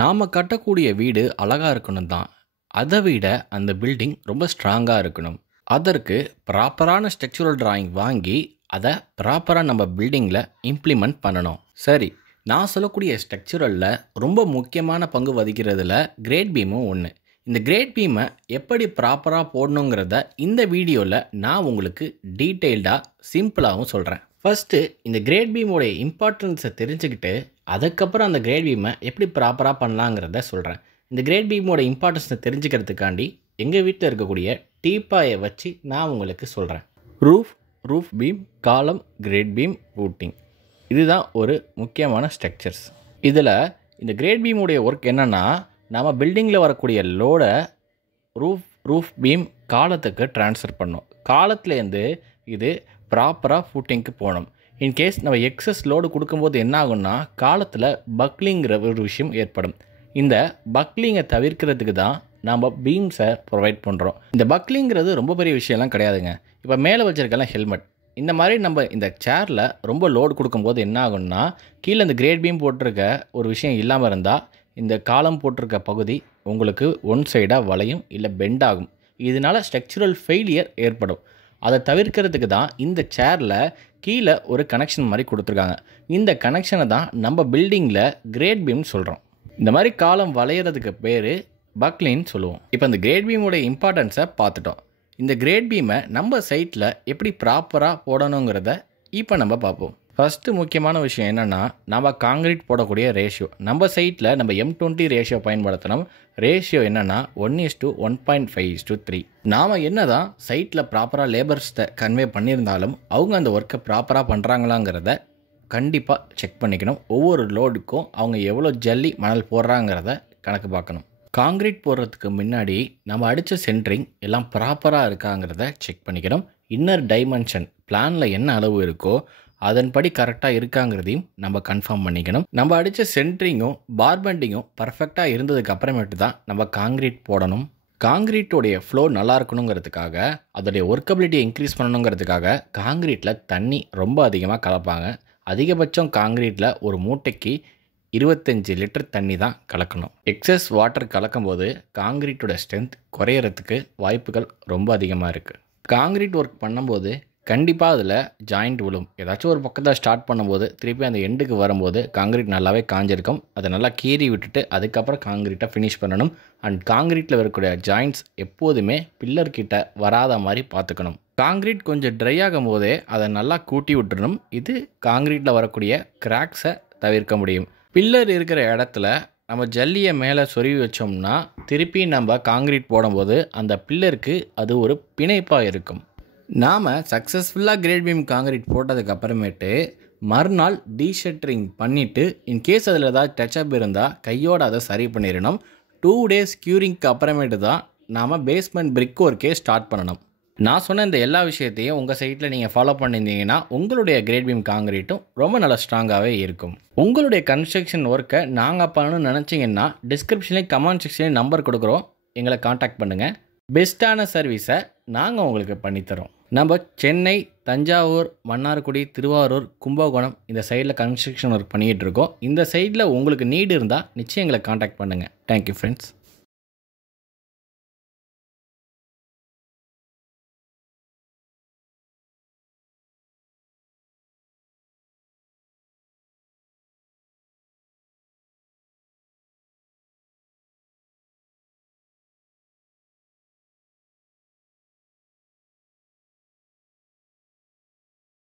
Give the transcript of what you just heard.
நாம் கட்டக்கூடிய வீடு அழகாக இருக்கணும் தான். அதை விட அந்த பில்டிங் ரொம்ப ஸ்ட்ராங்காக இருக்கணும். அதற்கு ப்ராப்பரான ஸ்ட்ரக்சரல் டிராயிங் வாங்கி அதை ப்ராப்பராக நம்ம பில்டிங்கில் இம்ப்ளிமெண்ட் பண்ணணும். சரி, நான் சொல்லக்கூடிய ஸ்ட்ரக்சரலில் ரொம்ப முக்கியமான பங்கு வகிக்கிறதுல கிரேட் பீமும் ஒன்று. இந்த கிரேட் பீமை எப்படி ப்ராப்பராக போடணுங்கிறத இந்த வீடியோவில் நான் உங்களுக்கு டீட்டெயில்டாக சிம்பிளாகவும் சொல்கிறேன். ஃபஸ்ட்டு இந்த கிரேட் பீமோடைய இம்பார்ட்டன்ஸை தெரிஞ்சுக்கிட்டு அதுக்கப்புறம் அந்த கிரேட் பீமை எப்படி ப்ராப்பராக பண்ணலாங்கிறத சொல்கிறேன். இந்த கிரேட் பீமோட இம்பார்ட்டன்ஸை தெரிஞ்சுக்கிறதுக்காண்டி எங்கள் வீட்டில் இருக்கக்கூடிய டீப்பாயை வச்சு நான் உங்களுக்கு சொல்கிறேன். ரூஃப் பீம், காலம், கிரேட் பீம், ஃபூட்டிங், இதுதான் ஒரு முக்கியமான ஸ்ட்ரக்சர்ஸ். இதில் இந்த கிரேட் பீமுடைய ஒர்க் என்னென்னா, நம்ம பில்டிங்கில் வரக்கூடிய லோடை ரூஃப் பீம் காலத்துக்கு ட்ரான்ஸ்ஃபர் பண்ணணும். காலத்துலேருந்து இது ப்ராப்பராக ஃபூட்டிங்க்கு போகணும். இன்கேஸ் நம்ம எக்ஸஸ் லோடு கொடுக்கும்போது என்ன ஆகும்னா, காலத்தில் பக்லிங்கிற ஒரு விஷயம் ஏற்படும். இந்த பக்லிங்கை தவிர்க்கிறதுக்கு தான் நம்ம பீம்ஸை ப்ரொவைட் பண்ணுறோம். இந்த பக்லிங்கிறது ரொம்ப பெரிய விஷயம்லாம் கிடையாதுங்க. இப்போ மேலே வச்சுருக்கலாம் ஹெல்மெட், இந்த மாதிரி நம்ம இந்த சேரில் ரொம்ப லோடு கொடுக்கும்போது என்ன ஆகும்னா, கீழே இந்த கிரேட் பீம் போட்டிருக்க ஒரு விஷயம் இல்லாமல் இருந்தால் இந்த காலம் போட்டிருக்க பகுதி உங்களுக்கு ஒன் சைடாக வளையும் இல்லை பெண்ட் ஆகும். இதனால் ஸ்ட்ரக்சரல் ஃபெயிலியர் ஏற்படும். அதை தவிர்க்கிறதுக்கு தான் இந்த சேரில் கீழே ஒரு கனெக்ஷன் மாதிரி கொடுத்துருக்காங்க. இந்த கனெக்ஷனை தான் நம்ம பில்டிங்கில் கிரேட் பீம் சொல்கிறோம். இந்த மாதிரி காலம் வளையிறதுக்கு பேர் பக்லின்னு சொல்லுவோம். இப்போ இந்த கிரேட் பீமோட இம்பார்ட்டன்ஸை பார்த்துட்டோம். இந்த கிரேட் பீமை நம்ம சைட்டில் எப்படி ப்ராப்பராக போடணுங்கிறத இப்போ நம்ம பார்ப்போம். ஃபஸ்ட்டு முக்கியமான விஷயம் என்னென்னா, நம்ம காங்கிரீட் போடக்கூடிய ரேஷியோ. நம்ம சைட்டில் நம்ம M20 ரேஷியோ பயன்படுத்தணும். ரேஷியோ என்னென்னா 1:1.5:3. நாம் என்ன தான் சைட்டில் ப்ராப்பராக லேபர்ஸை கன்வே பண்ணியிருந்தாலும் அவங்க அந்த ஒர்க்கை ப்ராப்பராக பண்ணுறாங்களாங்கிறத கண்டிப்பாக செக் பண்ணிக்கணும். ஒவ்வொரு லோடுக்கும் அவங்க எவ்வளோ ஜல்லி மணல் போடுறாங்கிறத கணக்கு பார்க்கணும். காங்கிரீட் போடுறதுக்கு முன்னாடி நம்ம அடித்த சென்ட்ரிங் எல்லாம் ப்ராப்பராக இருக்காங்கிறத செக் பண்ணிக்கணும். இன்னர் டைமென்ஷன் பிளானில் என்ன அளவு இருக்கோ அதன்படி கரெக்டாக இருக்காங்கிறதையும் நம்ம கன்ஃபார்ம் பண்ணிக்கணும். நம்ம அடித்த சென்ட்ரிங்கும் பார்பெண்டிங்கும் பர்ஃபெக்டாக இருந்ததுக்கு அப்புறமேட்டு தான் நம்ம காங்கிரீட் போடணும். காங்கிரீட்டோடைய ஃப்ளோ நல்லா இருக்கணுங்கிறதுக்காக, அதோடைய ஒர்க்கபிலிட்டியை இன்க்ரீஸ் பண்ணணுங்கிறதுக்காக காங்கிரீட்டில் தண்ணி ரொம்ப அதிகமாக கலப்பாங்க. அதிகபட்சம் காங்கிரீட்டில் ஒரு மூட்டைக்கு 25 லிட்டர் தண்ணி தான் கலக்கணும். எக்ஸஸ் வாட்டர் கலக்கும் போது காங்கிரீட்டோட ஸ்ட்ரென்த் குறையிறதுக்கு வாய்ப்புகள் ரொம்ப அதிகமாக இருக்குது. காங்கிரீட் ஒர்க் பண்ணும்போது கண்டிப்பாக அதில் ஜாயிண்ட் விழும். ஏதாச்சும் ஒரு பக்கத்தில் ஸ்டார்ட் பண்ணும்போது திருப்பி அந்த எண்டுக்கு வரும்போது காங்கிரீட் நல்லாவே காஞ்சிருக்கும். அதை நல்லா கீறி விட்டுட்டு அதுக்கப்புறம் காங்கிரீட்டை ஃபினிஷ் பண்ணணும். அண்ட் காங்கிரீட்டில் வரக்கூடிய ஜாயிண்ட்ஸ் எப்போதுமே பில்லர் கிட்ட வராத மாதிரி பார்த்துக்கணும். காங்கிரீட் கொஞ்சம் ட்ரை ஆகும் போதே அதை நல்லா கூட்டி விட்டுறணும். இது காங்கிரீட்டில் வரக்கூடிய கிராக்ஸை தவிர்க்க முடியும். பில்லர் இருக்கிற இடத்துல நம்ம ஜல்லியை மேலே சொருவி வச்சோம்னா திருப்பி நம்ம காங்கிரீட் போடும்போது அந்த பில்லருக்கு அது ஒரு பிணைப்பாக இருக்கும். நாம் சக்ஸஸ்ஃபுல்லாக கிரேட் பீம் காங்கிரீட் போட்டதுக்கு அப்புறமேட்டு மறுநாள் டீஷட்டரிங் பண்ணிவிட்டு இன்கேஸ் அதில் ஏதாவது டச்சப் இருந்தால் கையோடு அதை சரி பண்ணிடணும். 2 days க்யூரிங்க்கு அப்புறமேட்டு தான் நாம் பேஸ்மெண்ட் பிரிக் ஒர்க்கே ஸ்டார்ட் பண்ணணும். நான் சொன்ன இந்த எல்லா விஷயத்தையும் உங்கள் சைட்டில் நீங்கள் ஃபாலோ பண்ணியிருந்தீங்கன்னா உங்களுடைய கிரேட் பீம் காங்கிரீட்டும் ரொம்ப நல்லா ஸ்ட்ராங்காகவே இருக்கும். உங்களுடைய கன்ஸ்ட்ரக்ஷன் ஒர்க்கை நாங்கள் பண்ணணும்னு நினச்சிங்கன்னா டிஸ்கிரிப்ஷன்லேயும் கமெண்ட் செக்ஷன்லேயும் நம்பர் கொடுக்குறோம், எங்களை காண்டாக்ட் பண்ணுங்கள். பெஸ்ட்டான சர்வீஸை நாங்கள் உங்களுக்கு பண்ணித்தரோம். நம்ம சென்னை, தஞ்சாவூர், மன்னார்குடி, திருவாரூர், கும்பகோணம் இந்த சைடில் கன்ஸ்ட்ரக்ஷன் ஒர்க் பண்ணிகிட்டு இருக்கோம். இந்த சைடில் உங்களுக்கு நீடு இருந்தால் நிச்சயம் எங்களை காண்டாக்ட் பண்ணுங்கள். Thank you friends.